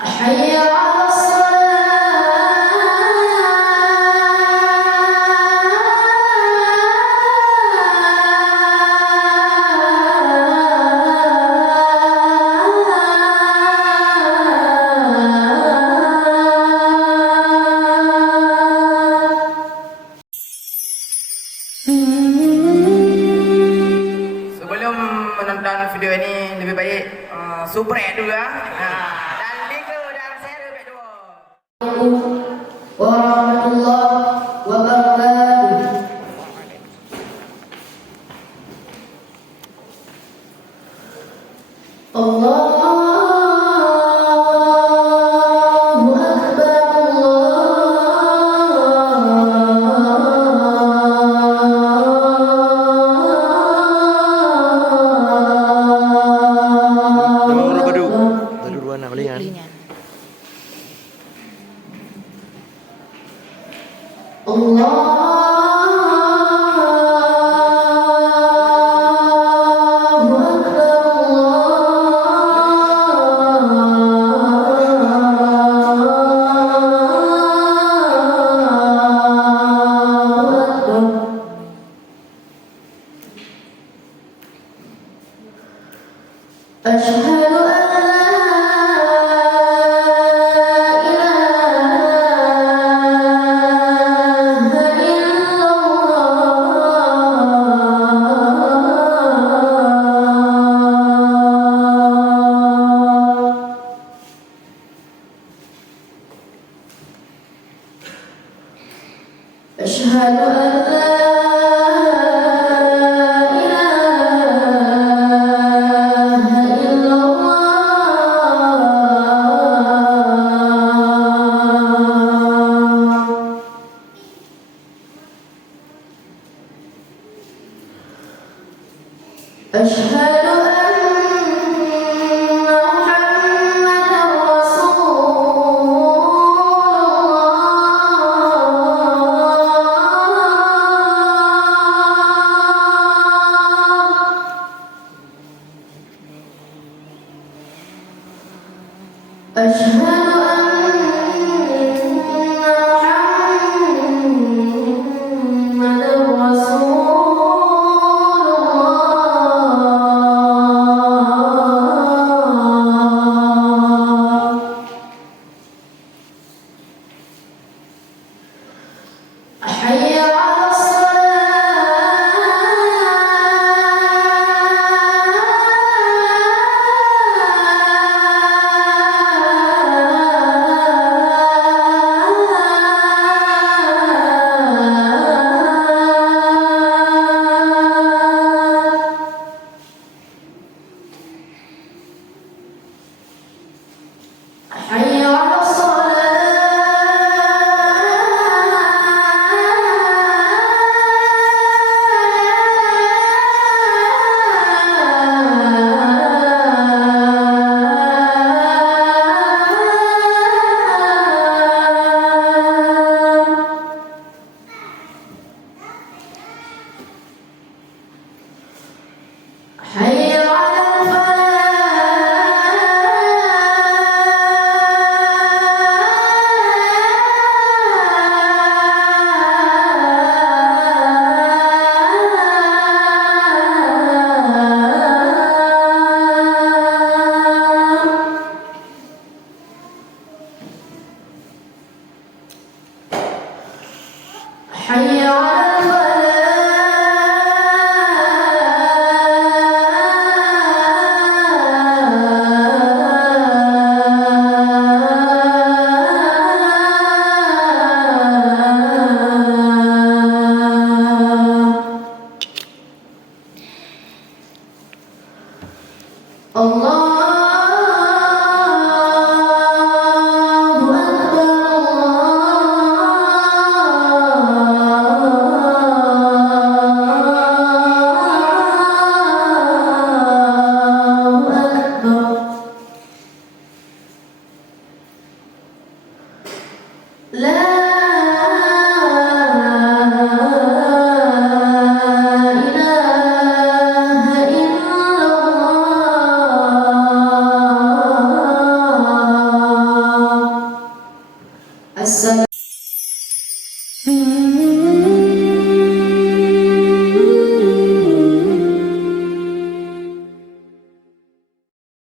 حي على Sebelum menonton video ini lebih baik subscribe dulu ya. Dan like dan share baik dulu. warahmatullahi wabarakatuh. Allahu Akbar. Dalam berbadu, badu dua nak belian. Allahu Akbar. أشهد أن لا إله إلا الله. أشهد أن لا إله إلا الله. أشهد أن محمدا رسول الله. أشهد أن محمدا رسول الله. حي على الصلاة. حي على الصلاة. حي على الفلاح. حي على الفلاح. الله أكبر. لا إله إلا الله. Assalam.